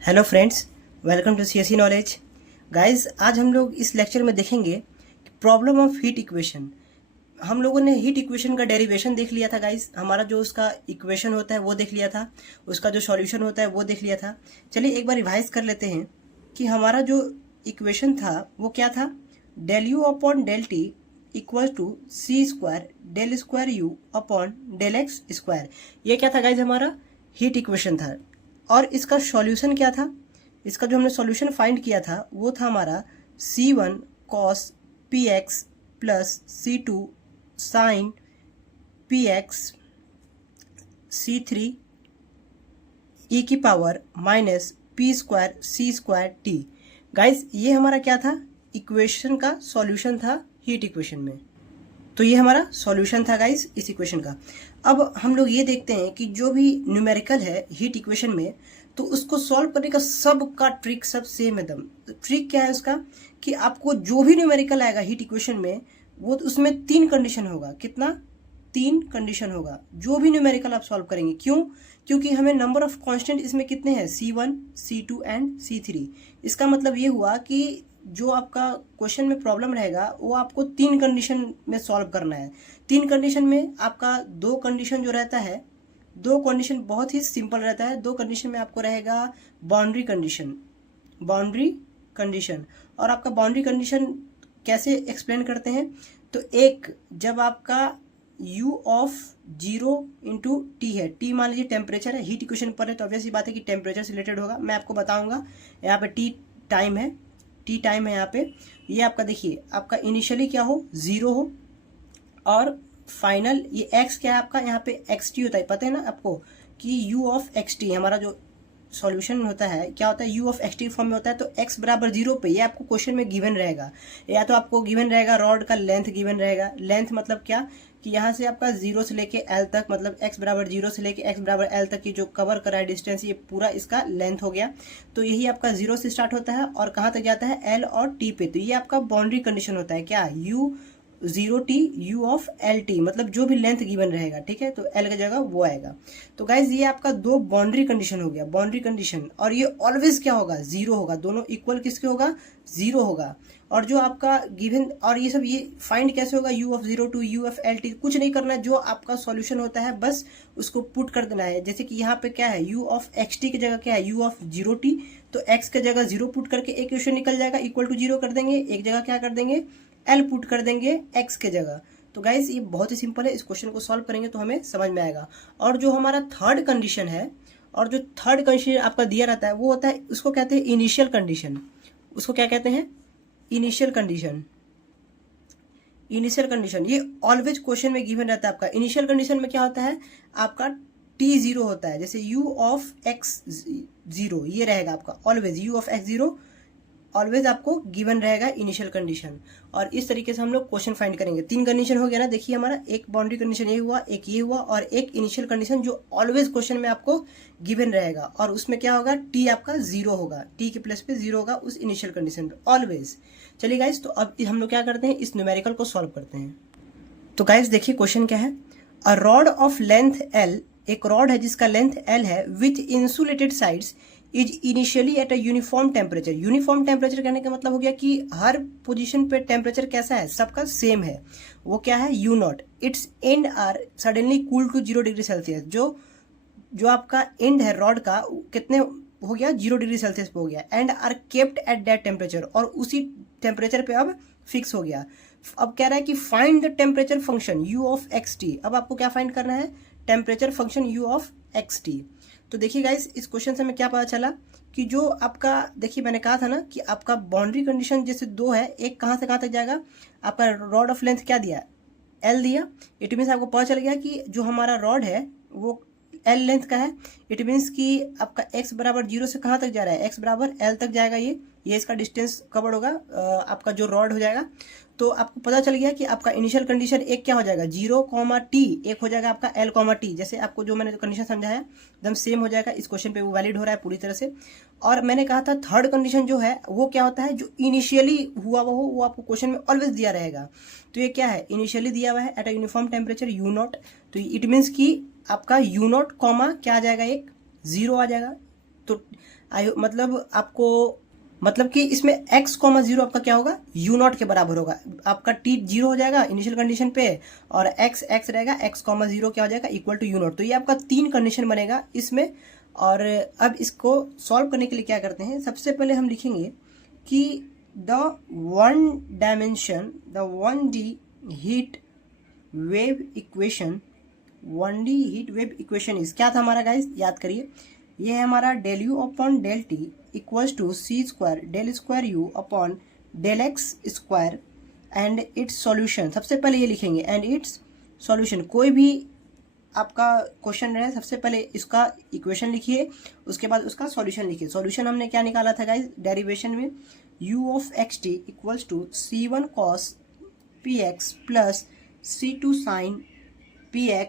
Hello friends, welcome to CSE knowledge. Guys, आज हम लोग इस लेक्चर में देखेंगे प्रॉब्लम ऑफ हीट इक्वेशन। हम लोगों ने हीट इक्वेशन का डेरिवेशन देख लिया था गाइस। हमारा जो उसका इक्वेशन होता है वो देख लिया था, उसका जो सॉल्यूशन होता है वो देख लिया था। चलिए एक बार रिवाइज कर लेते हैं कि हमारा जो इक्वेशन था वो क्या था। Del u upon del t equal to c square del square u upon del x square. ये क्या था गाइज? हमारा हीट इक्वेशन था। और इसका सॉल्यूशन क्या था? इसका जो हमने सॉल्यूशन फाइंड किया था वो था हमारा C1 cos px plus C2 sin px C3 e की पावर माइनस पी स्क्वायर सी स्क्वायर टी। गाइज, ये हमारा क्या था? इक्वेशन का सॉल्यूशन था हीट इक्वेशन में। तो ये हमारा सॉल्यूशन था गाइस इस इक्वेशन का। अब हम लोग ये देखते हैं कि जो भी न्यूमेरिकल है हीट इक्वेशन में, तो उसको सॉल्व करने का सबका ट्रिक सब सेम एकदम। ट्रिक क्या है उसका कि आपको जो भी न्यूमेरिकल आएगा हीट इक्वेशन में, वो उसमें 3 कंडीशन होगा। कितना? 3 कंडीशन होगा जो भी न्यूमेरिकल आप सॉल्व करेंगे। क्यों? क्योंकि हमें नंबर ऑफ कांस्टेंट इसमें कितने हैं? C1, C2 and C3। इसका मतलब ये हुआ कि जो आपका क्वेश्चन में प्रॉब्लम रहेगा वो आपको 3 कंडीशन में सॉल्व करना है। 3 कंडीशन में आपका 2 कंडीशन जो रहता है, 2 कंडीशन बहुत ही सिंपल रहता है। 2 कंडीशन में आपको रहेगा बाउंड्री कंडीशन, और आपका बाउंड्री कंडीशन कैसे एक्सप्लेन करते हैं? तो एक, जब आपका u ऑफ 0 इंटू टी है, टी मान लीजिए टेम्परेचर है, हीट इक्वेशन पर है तो ऑब्वियस सी बात है कि टेम्परेचर से रिलेटेड होगा। मैं आपको बताऊंगा। यहाँ पे टी टाइम है, यहाँ पे। ये आपका देखिए, आपका इनिशियली क्या हो? 0 हो, और फाइनल ये x क्या है आपका? यहाँ पे एक्स टी होता है। पता है ना आपको कि u ऑफ एक्स टी हमारा जो सॉल्यूशन होता है क्या होता है? u of x T form में होता है। तो x बराबर 0 पे ये आपको क्वेश्चन में गिवन रहेगा। या तो आपको गिवन रहेगा रॉड का लेंथ गिवन रहेगा। लेंथ मतलब क्या कि यहाँ से आपका 0 से लेके l तक, मतलब x बराबर 0 से लेके x बराबर l तक की जो कवर करा है डिस्टेंस, ये पूरा इसका लेंथ हो गया। तो यही आपका 0 से स्टार्ट होता है और कहाँ तक जाता है? l और t पे। तो ये आपका बाउंड्री कंडीशन होता है। क्या? u 0t u of l T, मतलब जो भी लेंथ गिवन रहेगा, ठीक है, तो l की जगह वो आएगा। तो गाइज, ये आपका 2 बाउंड्री कंडीशन हो गया, बाउंड्री कंडीशन। और ये ऑलवेज क्या होगा? 0 होगा। दोनों इक्वल किसके होगा? 0 होगा। और जो आपका गिवन, और ये सब ये फाइंड कैसे होगा? u of 0 to u of l t. कुछ नहीं करना है, जो आपका सॉल्यूशन होता है बस उसको पुट कर देना है। जैसे कि यहाँ पे क्या है? u ऑफ एक्स टी की जगह क्या है? u of 0t। तो x की जगह 0 पुट करके एक क्वेश्चन निकल जाएगा, इक्वल टू 0 कर देंगे। एक जगह क्या कर देंगे? l पुट कर देंगे x के जगह। तो गाइस, ये बहुत ही सिंपल है। इस क्वेश्चन को सॉल्व करेंगे तो हमें समझ में आएगा। और जो हमारा थर्ड कंडीशन है, और जो थर्ड कंडीशन आपका दिया रहता है वो होता है, उसको कहते हैं इनिशियल कंडीशन। उसको क्या कहते हैं? Initial condition. इनिशियल कंडीशन ये ऑलवेज क्वेश्चन में गिवन रहता है आपका। इनिशियल कंडीशन में क्या होता है? आपका t0 होता है। जैसे u ऑफ x 0 ये रहेगा आपका always. u of x 0 always आपको गिवन रहेगा इनिशियल कंडीशन। और इस तरीके से हम लोग क्वेश्चन फाइंड करेंगे। 3 कंडीशन हो गया ना। देखिए, हमारा एक बाउंड्री कंडीशन ये हुआ, एक ये हुआ, और एक इनिशियल कंडीशन जो ऑलवेज क्वेश्चन में आपको गिवन रहेगा। और उसमें क्या होगा? टी आपका 0 होगा, टी के प्लेस पे 0 होगा उस इनिशियल कंडीशन पे ऑलवेज। चलिए गाइस, तो अब हम लोग क्या करते हैं? इस न्यूमेरिकल को सॉल्व करते हैं। तो गाइस देखिए, क्वेश्चन क्या है। A rod of length l, एक रॉड है जिसका लेंथ l है, with insulated sides, is initially at a uniform temperature. Uniform temperature कहने का मतलब हो गया कि हर पोजीशन पे टेम्परेचर कैसा है? सबका सेम है। वो क्या है? U naught. Its end are suddenly cool to 0 degree Celsius. जो आपका एंड है रॉड का, कितने हो गया? 0 डिग्री सेल्सियस पे हो गया। End are kept at that temperature, और उसी टेम्परेचर पे अब फिक्स हो गया। अब कह रहा है कि find the temperature function u of x T. अब आपको क्या फाइंड करना है? Temperature function u of x T. तो देखिए गाइस, इस क्वेश्चन से हमें क्या पता चला कि जो आपका, देखिए मैंने कहा था ना कि आपका बाउंड्री कंडीशन जैसे 2 है, एक कहाँ से कहाँ तक जाएगा? आपका रॉड ऑफ लेंथ क्या दिया? l दिया। इट मीन्स आपको पता चल गया कि जो हमारा रॉड है वो l लेंथ का है। इट मीन्स कि आपका x बराबर 0 से कहाँ तक जा रहा है? x बराबर l तक जाएगा। ये इसका डिस्टेंस कवर होगा, आपका जो रॉड हो जाएगा। तो आपको पता चल गया कि आपका इनिशियल कंडीशन एक क्या हो जाएगा? 0, t। एक हो जाएगा आपका l, t। जैसे आपको जो मैंने कंडीशन समझाया एकदम सेम हो जाएगा। इस क्वेश्चन पे वो वैलिड हो रहा है पूरी तरह से। और मैंने कहा था थर्ड कंडीशन जो है वो क्या होता है? जो इनिशियली हुआ वो आपको क्वेश्चन में ऑलवेज दिया रहेगा। तो ये क्या है? इनिशियली दिया हुआ है at a uniform temperature u not. तो इट मीन्स कि आपका u नॉट कॉमा क्या आ जाएगा? एक 0 आ जाएगा। तो मतलब आपको मतलब कि इसमें x, 0 आपका क्या होगा u नॉट के बराबर होगा। आपका t 0 हो जाएगा इनिशियल कंडीशन पे, और x रहेगा x, 0 क्या हो जाएगा इक्वल टू u नॉट। तो ये आपका 3 कंडीशन बनेगा इसमें। और अब इसको सॉल्व करने के लिए क्या करते हैं, सबसे पहले हम लिखेंगे कि the 1D heat wave equation 1D heat wave equation is, क्या था हमारा गाइस, याद करिए, ये है हमारा del u upon del t equals to c square del square u upon del x square and its solution. सबसे पहले ये लिखेंगे एंड इट्स सॉल्यूशन। कोई भी आपका क्वेश्चन रहे सबसे पहले इसका इक्वेशन लिखिए, उसके बाद उसका सॉल्यूशन लिखिए। सॉल्यूशन हमने क्या निकाला था गाइस डेरिवेशन में, u of x t equals to c1 cos px plus c2 sin px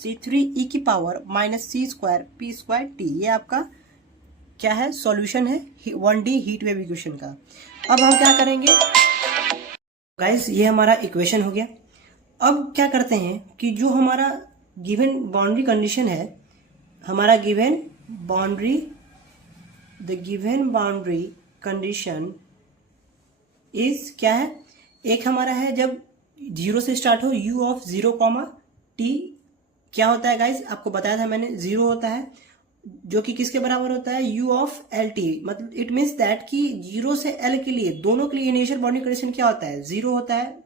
c3 e की पावर माइनस सी स्क्वायर पी स्क्वायर टी। ये आपका क्या है, सॉल्यूशन है 1D हीट वेव इक्वेशन का। अब हम क्या करेंगे गाइस, ये हमारा इक्वेशन हो गया। अब क्या करते हैं कि जो हमारा गिवन बाउंड्री कंडीशन है, हमारा गिवन बाउंड्री कंडीशन इज क्या है, एक हमारा है जब 0 से स्टार्ट हो u ऑफ 0, t क्या होता है गाइस, आपको बताया था मैंने 0 होता है, जो कि किसके बराबर होता है u ऑफ एल टी। मतलब इट मीन्स दैट कि 0 से l के लिए दोनों के लिए इनिशियल बाउंड्री कंडीशन क्या होता है, 0 होता है,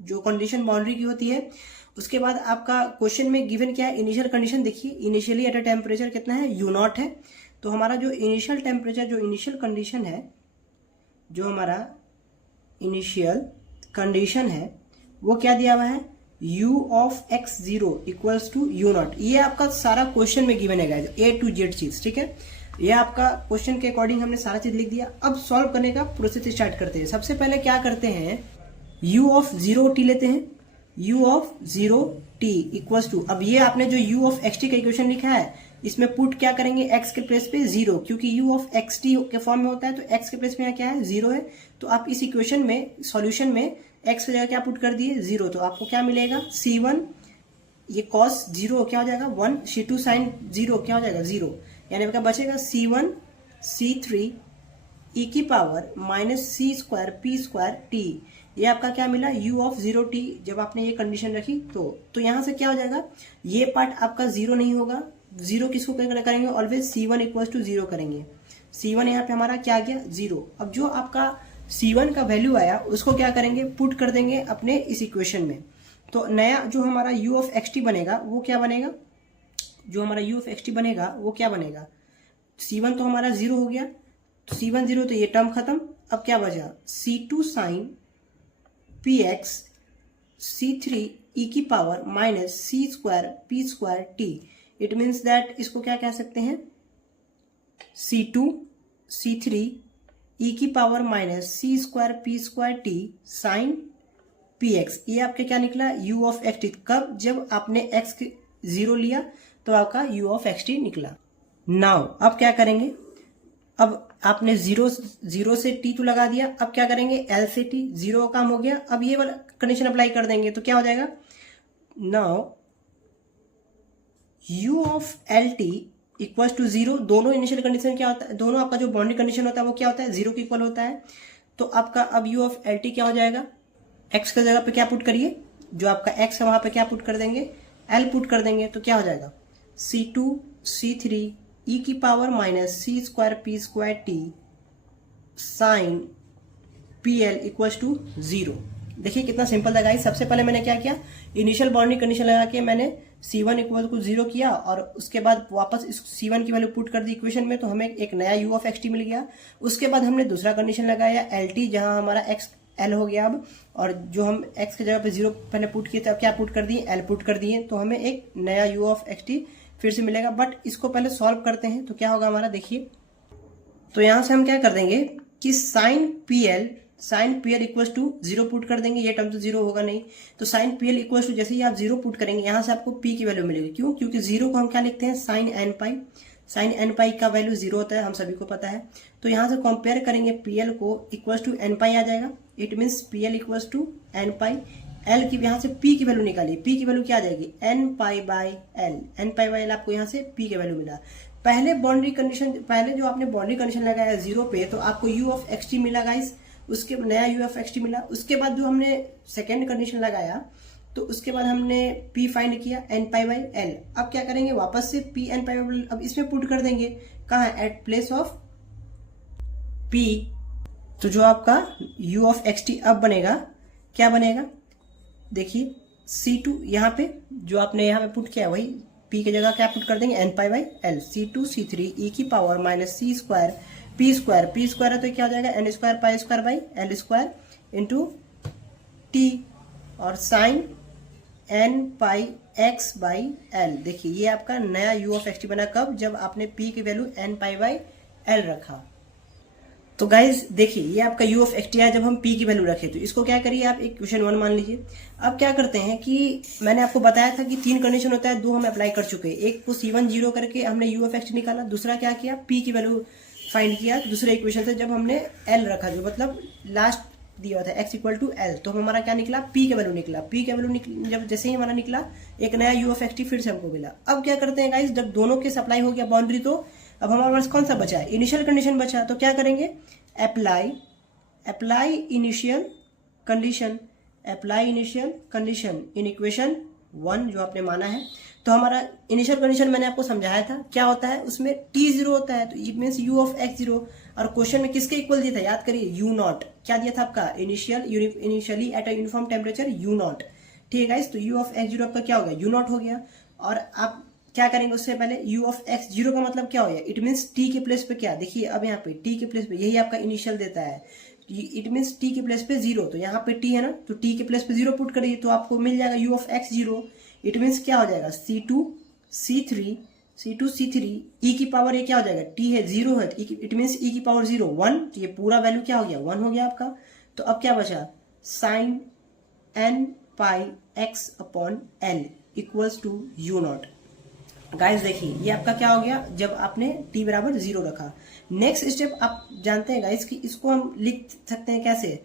जो कंडीशन बाउंड्री की होती है। उसके बाद आपका क्वेश्चन में गिवन क्या है, इनिशियल कंडीशन देखिए, इनिशियली एट अ टेम्परेचर कितना है, u नॉट है। तो हमारा जो इनिशियल टेम्परेचर, जो इनिशियल कंडीशन है, जो हमारा इनिशियल कंडीशन है वो क्या दिया हुआ है, u of x 0 equals to u naught. ये आपका सारा क्वेश्चन में गिवन है गाइस, A to Z चीज, ठीक है। ये आपका क्वेश्चन के अकॉर्डिंग हमने सारा चीज लिख दिया। अब सॉल्व करने का प्रोसेस स्टार्ट करते हैं। सबसे पहले क्या करते हैं, u ऑफ 0t लेते हैं, u of 0t equals to, अब ये आपने जो u ऑफ xt का इक्वेशन लिखा है इसमें पुट क्या करेंगे, x के प्लेस पे 0, क्योंकि u ऑफ xt के फॉर्म में होता है, तो x के प्लेस में क्या है 0 है। तो आप इस इक्वेशन में, सॉल्यूशन में x की जगह क्या पुट कर दिए 0, तो आपको क्या मिलेगा c1, ये cos 0 क्या हो जाएगा 1, c2 sin 0 क्या हो जाएगा 0, यानी आपका बचेगा c1 c3 e की पावर माइनस सी स्क्वायर पी स्क्वायर टी। ये आपका क्या मिला, u ऑफ 0t। जब आपने ये कंडीशन रखी तो यहाँ से क्या हो जाएगा, ये पार्ट आपका 0 नहीं होगा, 0 किसको करेंगे, ऑलवेज c1 इक्वल्स टू 0 करेंगे। c1 यहाँ पे हमारा क्या आ गया 0। अब जो आपका c1 का वैल्यू आया उसको क्या करेंगे, पुट कर देंगे अपने इस इक्वेशन में। तो नया जो हमारा u ऑफ xt बनेगा वो क्या बनेगा, जो हमारा u ऑफ xt बनेगा वो क्या बनेगा, c1 तो हमारा 0 हो गया, तो c1 0, तो ये टर्म खत्म। अब क्या बचा, c2 sine px c3 e की power minus C square P square T. It means that इसको क्या कह सकते हैं, c2 c3 e की पावर माइनस सी square P square T sine px। ये आपके क्या निकला, u ऑफ xt। कब, जब आपने x 0 लिया तो आपका u ऑफ xt निकला। नाउ अब क्या करेंगे, अब आपने 0 से t तो लगा दिया, अब क्या करेंगे l से t, 0 का काम हो गया। अब ये वाला कंडीशन अप्लाई कर देंगे तो क्या हो जाएगा, now u of l t equal to 0। दोनों इनिशियल कंडीशन क्या होता है, दोनों आपका जो बाउंड्री कंडीशन होता है वो क्या होता है, 0 के इक्वल होता है। तो आपका अब u ऑफ एल टी क्या हो जाएगा, x की जगह पे क्या पुट करिए, जो आपका x है वहां पे क्या पुट कर देंगे, l पुट कर देंगे, तो क्या हो जाएगा c2 c3 e की power minus C square P square T sine pl equals to 0। देखिए कितना सिंपल था गाइस। सबसे पहले मैंने क्या किया, इनिशियल बाउंड्री कंडीशन लगा के मैंने c1 इक्वल टू 0 किया, और उसके बाद वापस इस c1 की वैल्यू पुट कर दी इक्वेशन में, तो हमें एक नया u ऑफ xt मिल गया। उसके बाद हमने दूसरा कंडीशन लगाया lt, जहां हमारा x l हो गया अब, और जो हम x की जगह पे 0 पहले पुट किए थे, अब क्या पुट कर दिए, l पुट कर दिए, तो हमें एक नया u ऑफ xt फिर से मिलेगा। बट इसको पहले सॉल्व करते हैं तो क्या होगा हमारा, देखिए। तो यहां से हम क्या कर देंगे कि sine pl equal to 0 put कर देंगे, ये टर्म तो 0 होगा नहीं, तो साइन pl इक्वल टू, जैसे ही आप 0 पुट करेंगे यहां से आपको p की वैल्यू मिलेगी। क्यों, क्योंकि 0 को हम क्या लिखते हैं, साइन एन पाई। साइन एन पाई का वैल्यू 0 होता है, हम सभी को पता है। तो यहाँ से कंपेयर करेंगे pl को, इक्वल टू एन पाई आ जाएगा। It means pl equal to n pi. l की यहाँ से p की वैल्यू निकालिए, p की वैल्यू क्या आ जाएगी, n pi by l। n pi by l आपको यहाँ से p की वैल्यू मिला। पहले जो आपने बाउंड्री कंडीशन लगाया 0 पे, तो आपको u ऑफ एक्स टी मिला गाइस, उसके नया u ऑफ एक्स टी मिला। उसके बाद जो हमने सेकेंड कंडीशन लगाया, तो उसके बाद हमने p फाइंड किया n पाई बाई l। अब क्या करेंगे, वापस से p n pi by l अब इसमें पुट कर देंगे, कहाँ, एट प्लेस ऑफ p। तो जो आपका u ऑफ एक्स टी अब बनेगा, क्या बनेगा, देखिए c2 यहाँ पे जो आपने यहाँ पे पुट किया वही p की जगह क्या पुट कर देंगे, n pi by l, c2 c3 e की power minus c square p square है तो क्या हो जाएगा, n square pi square by l square into t, और sine n pi x by l। देखिए ये आपका नया u ऑफ एक्स टी बना, कब, जब आपने p की value n pi by l रखा। तो गाइज देखिए ये आपका u ऑफ एक्स टी है जब हम p की वैल्यू रखे। तो इसको क्या करिए आप, एक क्वेश्चन 1 मान लीजिए। अब क्या करते हैं कि मैंने आपको बताया था कि 3 कंडीशन होता है, 2 हम अप्लाई कर चुके हैं। एक को C1 0 करके हमने u ऑफ एक्स टी निकाला, दूसरा क्या किया, p की वैल्यू फाइंड किया दूसरे इक्वेशन से, जब हमने l रखा, जो मतलब लास्ट दिया था x इक्वल टू l, तो हमारा क्या निकला, p के वैल्यू निकला। p के वैल्यू जब जैसे ही हमारा निकला, एक नया u ऑफ एक्स टी फिर से हमको मिला। अब क्या करते हैं गाइस, जब दोनों के सप्लाई हो गया बाउंड्री, तो अब हमारे पास कौन सा बचा है, इनिशियल कंडीशन बचा। तो क्या करेंगे, apply initial condition in equation 1 जो आपने माना है। तो हमारा इनिशियल कंडीशन मैंने आपको समझाया था क्या होता है, उसमें t0 होता है, तो it means u of x 0। और क्वेश्चन में किसके इक्वल दिया था, याद करिए, u0 क्या दिया था आपका, initially at a uniform temperature u0। ठीक है गाइस, तो u ऑफ एक्स 0 आपका क्या हो गया, u0 हो गया। और आप क्या करेंगे, उससे पहले u ऑफ एक्स 0 का मतलब क्या हो गया, इट मीन्स t के प्लेस पे क्या, देखिए अब यहाँ पे t के प्लेस पे यही आपका इनिशियल देता है, इट मीन्स t के प्लेस पे 0, तो यहाँ पे t है ना, तो t के प्लेस पे 0 पुट करिए, तो आपको मिल जाएगा u of x 0। It means क्या हो जाएगा, C2 C3 e की पावर, ये क्या हो जाएगा, t है 0 है, इट मीन्स e की पावर 0 1, तो ये पूरा वैल्यू क्या हो गया, 1 हो गया आपका। तो अब क्या बचा, sine n pi x upon l equals to u0। Guys देखिए ये आपका क्या हो गया, जब आपने t बराबर 0 रखा। नेक्स्ट स्टेप आप जानते हैं गाइस कि इसको हम लिख सकते हैं कैसे,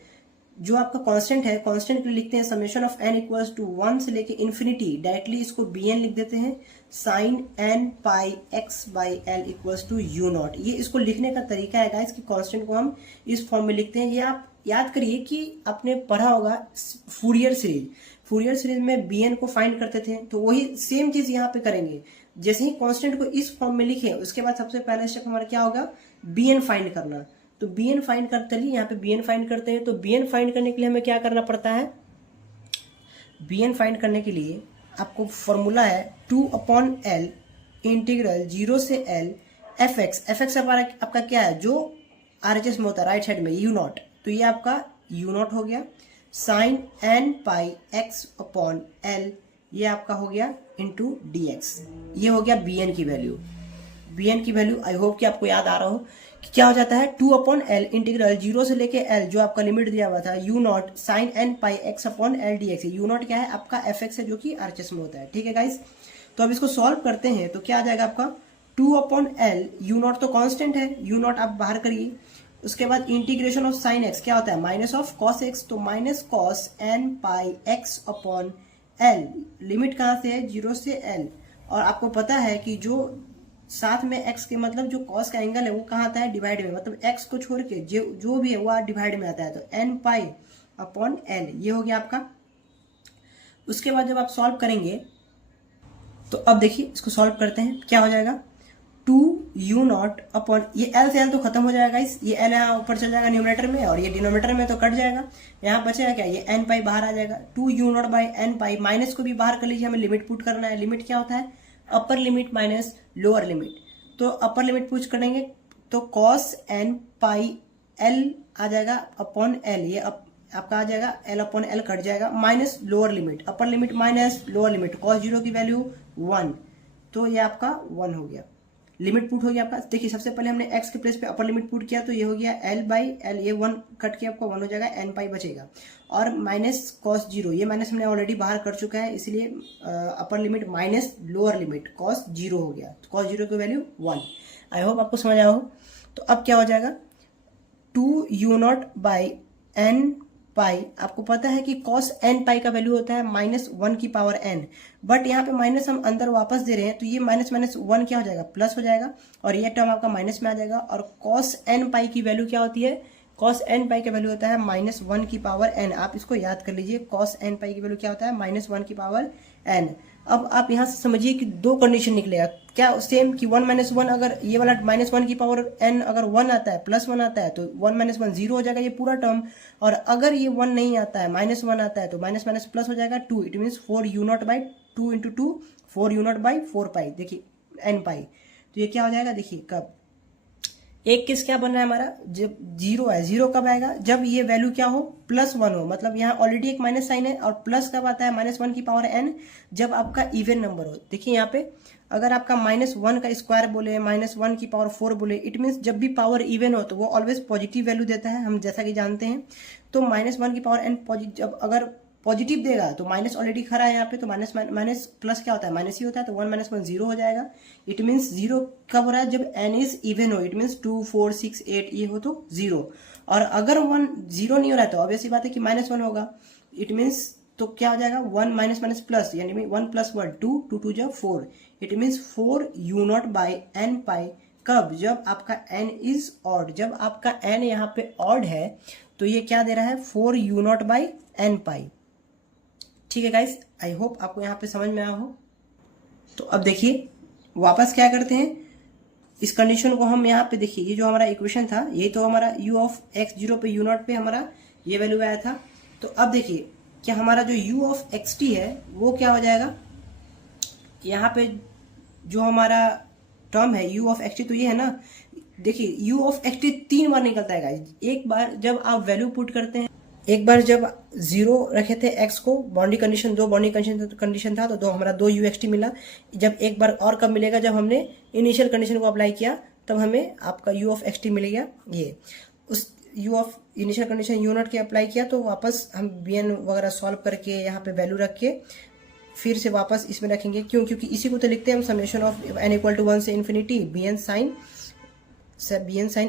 जो आपका कांस्टेंट है, कांस्टेंट के लिए लिखते हैं summation of n equals to 1 से लेके इन्फिनिटी, डायरेक्टली इसको bn लिख देते हैं, sine n pi x by l equals to u0। ये इसको लिखने का तरीका है गाइस कि कांस्टेंट को हम इस फॉर्म में लिखते हैं। ये आप याद करिए कि आपने पढ़ा होगा फूरियर सीरीज में bn को फाइंड करते थे, तो वही सेम चीज यहाँ पे करेंगे। जैसे ही कांस्टेंट को इस फॉर्म में लिखें, उसके बाद सबसे पहला स्टेप हमारा क्या होगा, bn फाइंड करना। तो bn फाइंड करते हैं, यहाँ पे bn फाइंड करते हैं। तो bn फाइंड करने के लिए हमें क्या करना पड़ता है, bn फाइंड करने के लिए आपको फॉर्मूला है 2/L इंटीग्रल 0 से L fx आपका क्या है, जो RHS में होता है राइट साइड में u0, तो ये आपका u0 हो गया, sign n pi x upon l ये आपका हो गया इंटू dx। ये हो गया bn की वैल्यू। आई होप कि आपको याद आ रहा हो कि क्या हो जाता है, 2/L इंटीग्रल 0 से लेके L, जो आपका लिमिट दिया हुआ था u0 sign n pi x upon l dx। u0 क्या है, आपका fx है जो कि RHS में होता है। ठीक है गाइस, तो अब इसको सॉल्व करते हैं, तो क्या आ जाएगा आपका 2/L, u0 तो कांस्टेंट है, u0 आप बाहर करिए। उसके बाद इंटीग्रेशन ऑफ साइन x क्या होता है, माइनस ऑफ कॉस x, तो minus cos n pi x upon l, limit कहाँ से है, 0 से l। और आपको पता है कि जो साथ में x के मतलब जो cos का एंगल है वो कहाँ आता है, डिवाइड में, मतलब x को छोड़ के जो भी है वो डिवाइड में आता है, तो n पाई अपॉन l ये हो गया आपका। उसके बाद जब आप सॉल्व करेंगे, तो अब देखिए इसको सॉल्व करते हैं, क्या हो जाएगा, 2u0 अपॉन, ये l से l तो खत्म हो जाएगा इस, ये l यहाँ ऊपर चल जाएगा न्यूमरेटर में, और ये डिनोमिनेटर में तो कट जाएगा, यहाँ बचेगा क्या, ये n पाई बाहर आ जाएगा, 2u0 by n pi, minus को भी बाहर कर लीजिए, हमें लिमिट पुट करना है। लिमिट क्या होता है, upper limit minus lower limit. तो अपर लिमिट पुट करेंगे तो cos n पाई l आ जाएगा अपॉन l, ये आपका आ जाएगा l अपॉन l कट जाएगा, minus lower limit, upper limit minus lower limit, cos 0 की वैल्यू 1, तो ये आपका 1 हो गया। लिमिट पुट हो गया आपका। देखिए सबसे पहले हमने x के प्लेस पे अपर लिमिट पुट किया, तो ये हो गया l बाई l, ये 1 कट के आपका 1 हो जाएगा, n पाई बचेगा, और माइनस cos 0, ये माइनस हमने ऑलरेडी बाहर कर चुका है, इसलिए upper limit minus lower limit cos 0 हो गया, तो cos 0 की वैल्यू 1। आई होप आपको समझ आया हो। तो अब क्या हो जाएगा, 2u0 बाई n पाई, आपको पता है कि कॉस एन पाई का वैल्यू होता है -1 की पावर एन, बट यहाँ पे माइनस हम अंदर वापस दे रहे हैं तो ये माइनस माइनस 1 क्या हो जाएगा, प्लस हो जाएगा और ये टर्म आपका माइनस में आ जाएगा। और कॉस एन पाई की वैल्यू क्या होती है, कॉस एन पाई का वैल्यू होता है -1 की पावर एन। आप इसको याद कर लीजिए, कॉस एन पाई की वैल्यू क्या होता है, -1 की पावर एन। अब आप यहाँ से समझिए कि दो कंडीशन निकलेगा क्या, सेम कि 1 - 1, अगर ये वाला -1 की पावर n अगर 1 आता है, +1 आता है तो 1 - 1 0 हो जाएगा ये पूरा टर्म। और अगर ये 1 नहीं आता है, -1 आता है तो माइनस माइनस प्लस हो जाएगा 2। इट मीन्स 4u0/2 × 2 4u0/4 पाई। देखिए n पाई, तो ये क्या हो जाएगा, देखिए कब एक केस क्या बन रहा है हमारा, जब 0 है, 0 कब आएगा, जब ये वैल्यू क्या हो, +1 हो, मतलब यहाँ ऑलरेडी एक माइनस साइन है। और प्लस कब आता है, -1 की पावर n, जब आपका इवन नंबर हो। देखिए यहाँ पे अगर आपका -1 का स्क्वायर बोले, -1 की पावर 4 बोले, इट मीन्स जब भी पावर इवन हो तो वो ऑलवेज पॉजिटिव वैल्यू देता है, हम जैसा कि जानते हैं। तो -1 की पावर n जब अगर पॉजिटिव देगा तो माइनस ऑलरेडी खड़ा है यहाँ पे, तो माइनस माइनस प्लस क्या होता है, माइनस ही होता है, तो 1 - 1 0 हो जाएगा। इट मीन्स 0 कब हो रहा है, जब n इज इवन हो। इट मीन्स 2 4 6 8 ये हो तो 0। और अगर 1 0 नहीं हो रहा है तो ऑब्वियसली बात है कि -1 होगा। इट मीन्स तो क्या हो जाएगा, 1 माइनस माइनस प्लस, यानी 1 + 1 2 2 2 = 4। इट मीन्स 4u0/n पाई। कब, जब आपका n इज ऑड, जब आपका n यहाँ पे ऑड है तो ये क्या दे रहा है, 4u0/n पाई। ठीक है गाइस, आई होप आपको यहाँ पे समझ में आया हो। तो अब देखिए वापस क्या करते हैं, इस कंडीशन को हम यहाँ पे देखिए, ये जो हमारा इक्वेशन था, ये तो हमारा u(x0) पे u0 पे हमारा ये वैल्यू आया था। तो अब देखिए क्या हमारा जो u(xt) है वो क्या हो जाएगा, यहाँ पे जो हमारा टर्म है u(xt), तो ये है ना, देखिए u(xt) 3 बार निकलता है गाइस। एक बार जब आप वैल्यू पुट करते हैं, एक बार जब 0 रखे थे x को, बाउंड्री कंडीशन 2 बाउंड्री कंडीशन था तो हमारा 2u(xt) मिला। जब एक बार और कब मिलेगा, जब हमने इनिशियल कंडीशन को अप्लाई किया तब हमें आपका u(xt) मिल गया। ये उस इनिशियल कंडीशन u0 के अप्लाई किया तो वापस हम bn वगैरह सॉल्व करके यहाँ पे वैल्यू रख के फिर से वापस इसमें रखेंगे। क्यों, क्योंकि इसी को तो लिखते हैं हम समेशन ऑफ n = 1 से इन्फिनिटी bn sin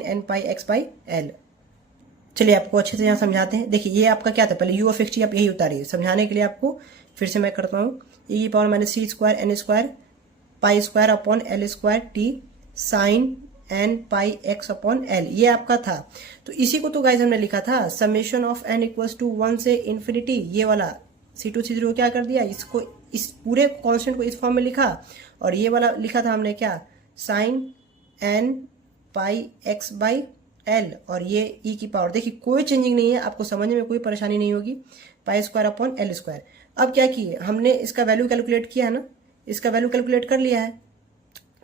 n पाई x/l। चलिए आपको अच्छे से यहाँ समझाते हैं। देखिए ये आपका क्या था, पहले u(xt) आप यही उतारिए, समझाने के लिए आपको फिर से मैं करता हूँ। e ⁻ c² n² π² / l² t sin n पाई x/l, ये आपका था। तो इसी को तो गाइज हमने लिखा था समेशन ऑफ n = 1 से इन्फिनिटी, ये वाला c2 c0 क्या कर दिया, इसको इस पूरे कांस्टेंट को इस फॉर्म में लिखा। और ये वाला लिखा था हमने क्या, sin n पाई x/l, और ये e की पावर। देखिए कोई चेंजिंग नहीं है, आपको समझने में कोई परेशानी नहीं होगी, π² / l²। अब क्या किए हमने, इसका वैल्यू कैलकुलेट किया है ना, इसका वैल्यू कैलकुलेट कर लिया है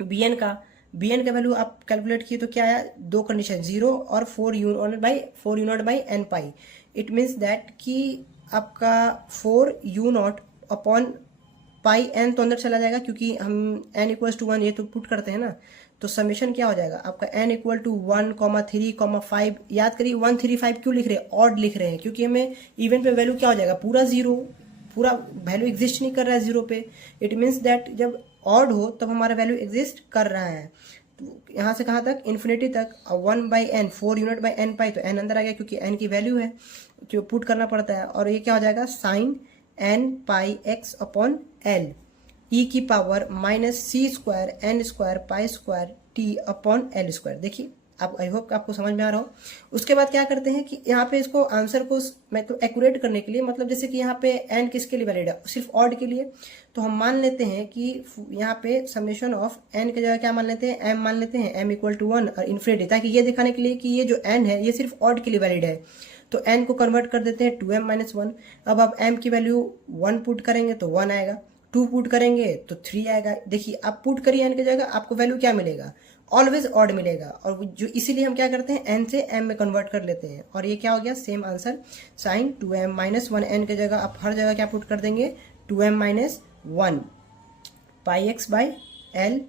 bn का वैल्यू आप कैलकुलेट किए तो क्या आया, दो कंडीशन 0 और 4u0/n pi. It means that कि आपका 4u0/πn तो अंदर चला जाएगा, क्योंकि हम n = 1 ये तो पुट करते हैं ना। तो समेशन क्या हो जाएगा आपका, n = 1, 3, 5। याद करिए 1 3 5 क्यों लिख रहे हैं, ऑड लिख रहे हैं, क्योंकि हमें इवन पे वैल्यू क्या हो जाएगा, पूरा 0, पूरा वैल्यू एग्जिस्ट नहीं कर रहा है 0 पे। इट मीन्स दैट जब ऑड हो तब हमारा वैल्यू एग्जिस्ट कर रहा है। तो यहाँ से कहाँ तक, इन्फिनिटी तक। 1/n 4u0/n पाई, तो n अंदर आ गया क्योंकि n की वैल्यू है जो पुट करना पड़ता है। और ये क्या हो जाएगा, sin n पाई x/l e की पावर -c² n² π² t/l²। देखिए आप, आई होप आपको समझ में आ रहा हो। उसके बाद क्या करते हैं कि यहाँ पे इसको आंसर को मतलब एक्यूरेट करने के लिए, मतलब जैसे कि यहाँ पे n किसके लिए वैलिड है, सिर्फ ऑड के लिए, तो हम मान लेते हैं कि यहाँ पे समेशन ऑफ n की जगह क्या मान लेते हैं, m मान लेते हैं, m = 1 और इन्फिनिटी, ताकि ये दिखाने के लिए कि ये जो n है ये सिर्फ ऑड के लिए वैलिड है। तो n को कन्वर्ट कर देते हैं 2m - 1। अब आप m की वैल्यू 1 पुट करेंगे तो 1 आएगा, 2 पुट करेंगे तो 3 आएगा। देखिए आप पुट करिए n की जगह, आपको वैल्यू क्या मिलेगा, ऑलवेज ऑड मिलेगा। और जो इसीलिए हम क्या करते हैं, n से m में कन्वर्ट कर लेते हैं। और ये क्या हो गया, same answer, sin 2m - 1n की जगह आप हर जगह क्या पुट कर देंगे, 2m - 1 πx/l,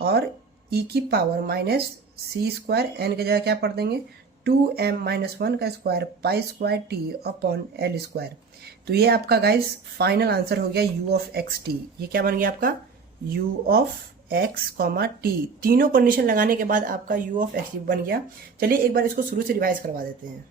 और e की पावर -c² n की जगह क्या पढ़ देंगे, 2m - 1 का स्क्वायर π² t/l²। तो ये आपका गाइस फाइनल आंसर हो गया u(xt). ये क्या बन गया आपका, u(x, t). तीनों कंडीशन लगाने के बाद आपका u(xt) बन गया। चलिए एक बार इसको शुरू से रिवाइज करवा देते हैं।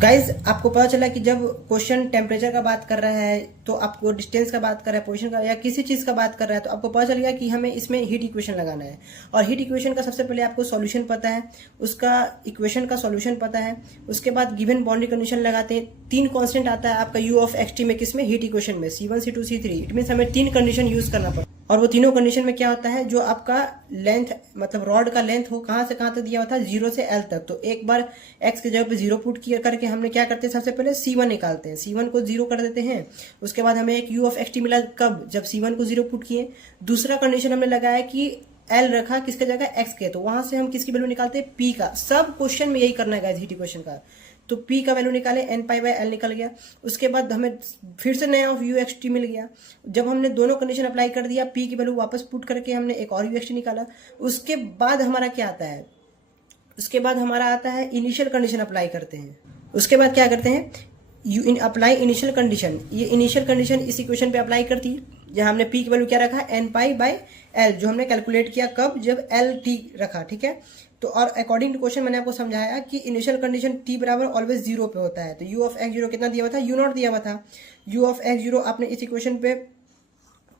गाइज आपको पता चला कि जब क्वेश्चन टेम्परेचर का बात कर रहा है तो आपको डिस्टेंस का बात कर रहा है, पोजीशन का या किसी चीज का बात कर रहा है, तो आपको पता चल गया कि हमें इसमें हीट इक्वेशन लगाना है। और हीट इक्वेशन का सबसे पहले आपको सॉल्यूशन पता है, उसका इक्वेशन का सॉल्यूशन पता है, उसके बाद गिवन बाउंड्री कंडीशन लगाते हैं। 3 कांस्टेंट आता है आपका यू ऑफ एक्स टी में, किसमें, हीट इक्वेशन में, C1 C2 C3। It mean हमें 3 कंडीशन यूज करना पड़ता है। और वो तीनों कंडीशन में क्या होता है, जो आपका लेंथ मतलब रॉड का लेंथ हो कहां से कहां तक दिया हुआ था, 0 से L तक। तो एक बार x की जगह पे 0 पुट किया करके हमने क्या करते हैं, सबसे पहले C1 निकालते हैं, C1 को 0 कर देते हैं। उसके बाद हमें एक u ऑफ एक्स टी मिला, कब, जब C1 को 0 पुट किए। दूसरा कंडीशन हमने लगाया कि L रखा किसके जगह, x के, तो वहां से हम किसकी वैल्यू निकालते हैं, p का। सब क्वेश्चन में यही करना है गाइस, हीट इक्वेशन का। तो p का वैल्यू निकाले, n पाई बाय l निकल गया। उसके बाद हमें फिर से नया ऑफ u(xt) मिल गया। जब हमने दोनों कंडीशन अप्लाई कर दिया, p की वैल्यू वापस पुट करके हमने एक और u(xt) निकाला। उसके बाद हमारा क्या आता है, उसके बाद हमारा आता है इनिशियल कंडीशन अप्लाई करते हैं। उसके बाद क्या करते हैं, अप्लाई इनिशियल कंडीशन। ये इनिशियल कंडीशन इस इक्वेशन पे अप्लाई करती है, जहां हमने p की वैल्यू क्या रखा, n पाई बाय l, जो हमने कैलकुलेट किया कब, जब l t रखा, ठीक है। तो और अकॉर्डिंग टू क्वेश्चन मैंने आपको समझाया कि इनिशियल कंडीशन t बराबर ऑलवेज 0 पे होता है। तो u ऑफ एक्स 0 कितना दिया हुआ था, u0 दिया हुआ था। u ऑफ एक्स 0 आपने इस इक्वेशन पे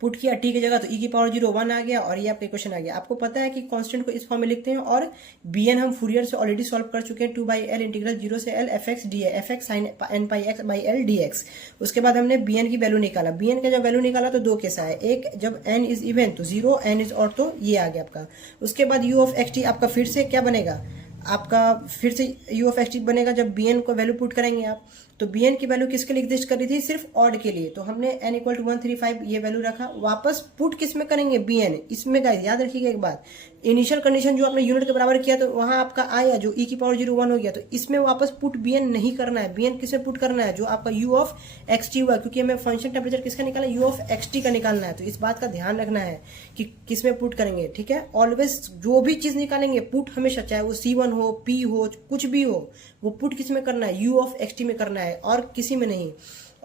पुट किया t की जगह, तो e की पावर 0 1 आ गया और ये आपका इक्वेशन आ गया। आपको पता है कि कांस्टेंट को इस फॉर्म में लिखते हैं, और bn हम फूरियर से ऑलरेडी सॉल्व कर चुके हैं, 2/l इंटीग्रल 0 से l fx dx, fx sin n pi x by l dx। उसके बाद हमने bn की वैल्यू निकाला। bn का जब वैल्यू निकाला तो 2 केस आए, एक जब n इज इवन तो 0, n इज ऑड तो ये आ गया आपका। उसके बाद u ऑफ एक्स टी आपका फिर से क्या बनेगा, आपका फिर से u ऑफ एक्स टी बनेगा जब bn को वैल्यू पुट करेंगे आप। तो bn की वैल्यू किसके लिए एग्जिस्ट कर रही थी, सिर्फ ऑड के लिए, तो हमने n इक्वल टू 135 ये वैल्यू रखा। वापस पुट किस में करेंगे, bn। इसमें गाइस याद रखिएगा एक बात, इनिशियल कंडीशन जो आपने यूनिट के बराबर किया तो वहां आपका आया जो e की पावर 0 1 हो गया, तो इसमें वापस पुट bn नहीं करना है। bn किसमें पुट करना है, जो आपका u ऑफ एक्स टी हुआ, क्योंकि हमें फंक्शन टेम्परेचर किसका निकालना है, u ऑफ एक्स टी का निकालना है। तो इस बात का ध्यान रखना है कि किसमें पुट करेंगे, ठीक है। ऑलवेज जो भी चीज निकालेंगे पुट हमेशा, चाहे वो C1 हो, p हो, कुछ भी हो, वो पुट किस में करना है, u ऑफ एक्स टी में करना है और किसी में नहीं।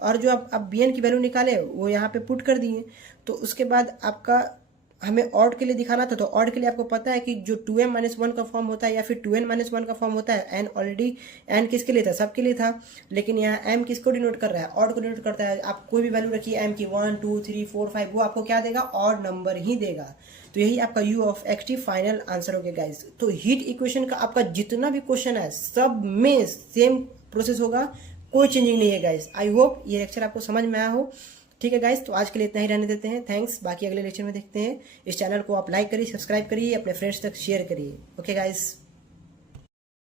और जो आप bn की वैल्यू निकाले वो यहाँ पे पुट कर दिए। तो उसके बाद आपका हमें ऑड के लिए दिखाना था, तो ऑड के लिए आपको पता है कि जो 2m-1 का फॉर्म होता है या फिर 2n-1 का फॉर्म होता है, n ऑलरेडी n किसके लिए था, सबके लिए था, लेकिन यहाँ m किसको डिनोट कर रहा है, ऑड को डिनोट करता है। आप कोई भी वैल्यू रखिए m की 1 2 3 4 5, वो आपको क्या देगा, ऑड नंबर ही देगा। तो यही आपका u of x T final answer हो गया गाइस। तो हीट इक्वेशन का आपका जितना भी क्वेश्चन है सब में सेम प्रोसेस होगा, कोई चेंजिंग नहीं है गाइस। आई होप ये लेक्चर आपको समझ में आया हो। ठीक है गाइस, तो आज के लिए इतना ही रहने देते हैं। थैंक्स, बाकी अगले लेक्चर में देखते हैं। इस चैनल को आप लाइक करिए, सब्सक्राइब करिए, अपने फ्रेंड्स तक शेयर करिए। Okay guys.